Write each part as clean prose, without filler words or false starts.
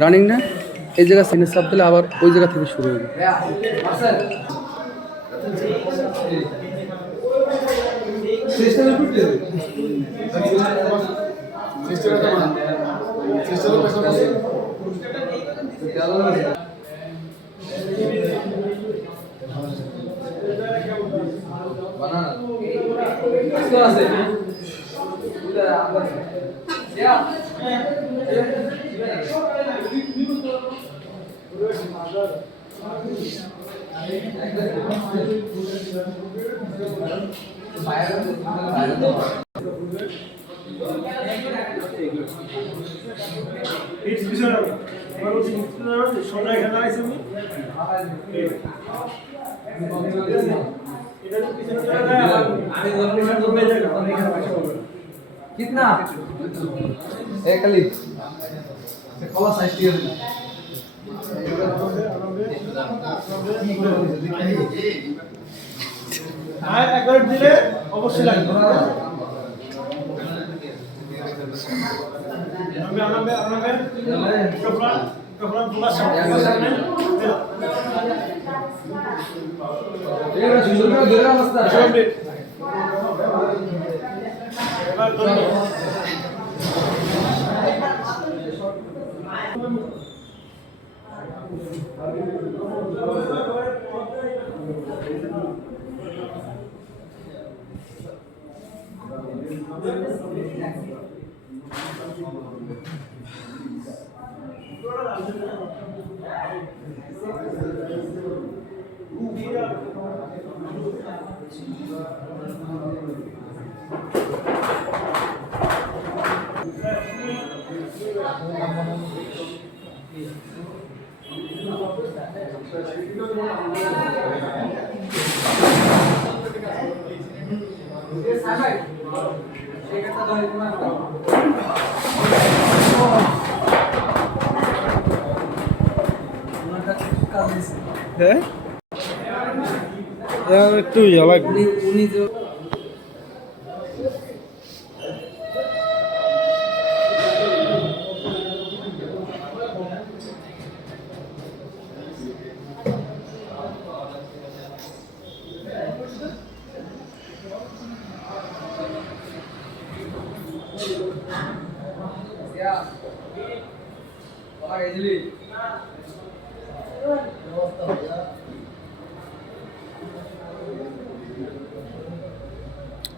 Running না এই জায়গা সিনের চাপ দিলে আবার ওই জায়গা থেকে শুরু হবে। कितना एक कली कला साइज टियर হ্যাঁ একবার দিলে অবশ্যই লাগবে আমি কপড়া পুরো সামনে এর সুন্দর করে অবস্থা সামনে এবার হ্যাঁ একটু ইয়ে লাগবে।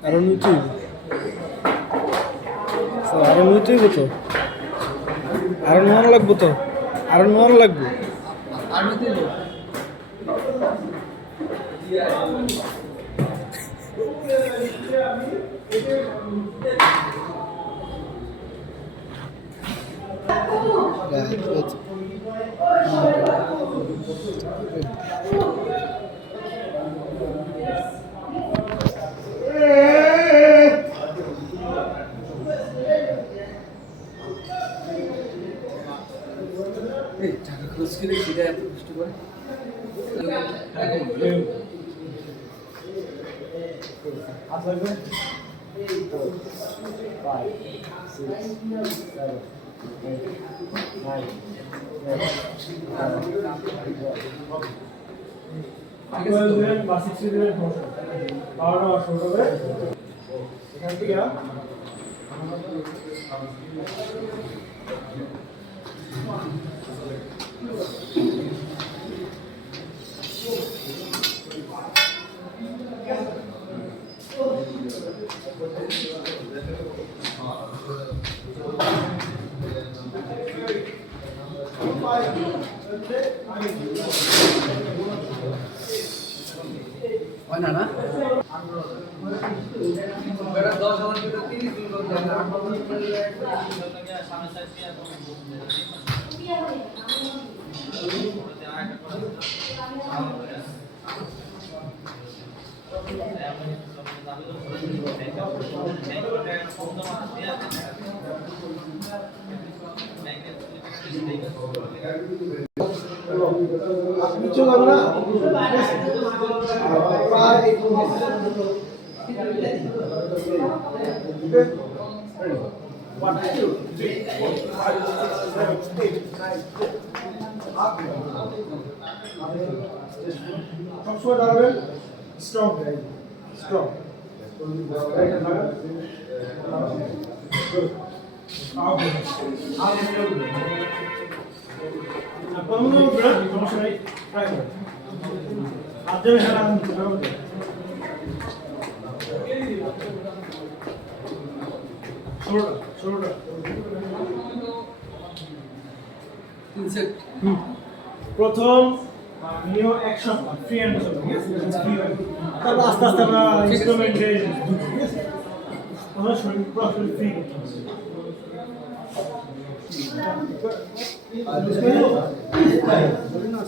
আরো নিচে আরো নিচে তো আরো নোয়ানো লাগবো তো আরো নোয়ানো লাগবে টাকা খরচ করে সেটা এত কষ্ট করে এখান থেকে হয় না না 10,000 30 দিন সবসময় দাঁড়াবেন স্ট্রং স্ট্রং সমস্যা নেই ট্রাই করুন হাত দেবে হ্যাঁ ষোলোটা ষোলোটা তিন সেট প্রথম নিও অ্যাকশন ফ্রি হ্যান্ড চলবে ঠিক আছে তারপর আস্তে আস্তে আমরা ইনস্ট্রুমেন্টে ঢুকছি ঠিক আছে আমরা শরীর পুরো ফ্রি করতে হবে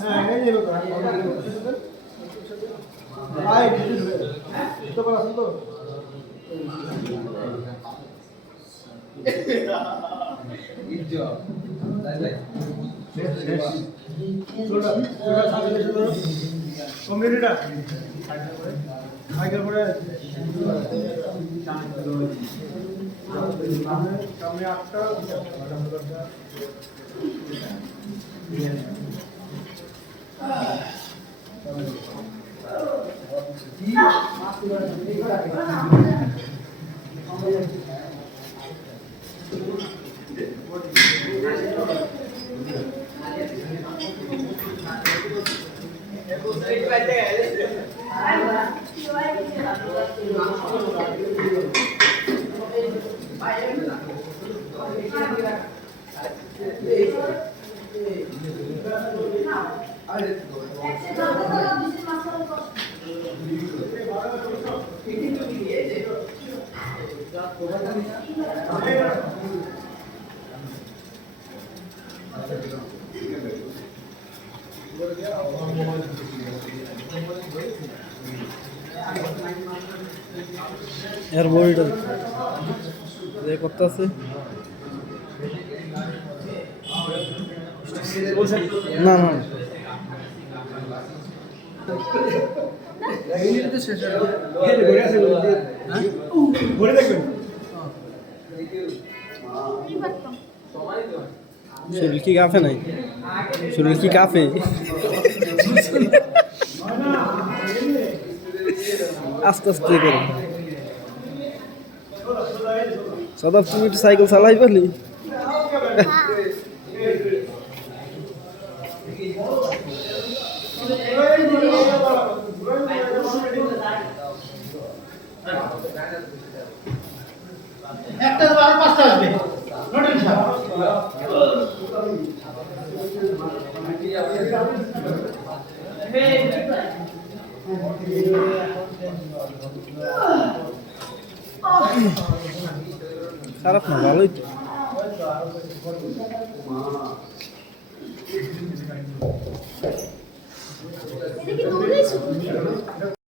হ্যাঁ এই যে আয় তো পারা তো কমিউনিটা সাইকেল করে সামনে 8টা এর বডিটা যে করতে আছে না না মিনিট শেষ হয়ে গেল। ঘুরে দেখবেন শরীর কি কাঁপে নাই শরীর কি কাঁপে আস্তে আস্তে করে সদাব তুমি একটু সাইকেল চালাই পারলি একটা আর পাঁচটা আসবে নোটেন খারাপ না ভালোই তো এটা কি দৌড়েছো?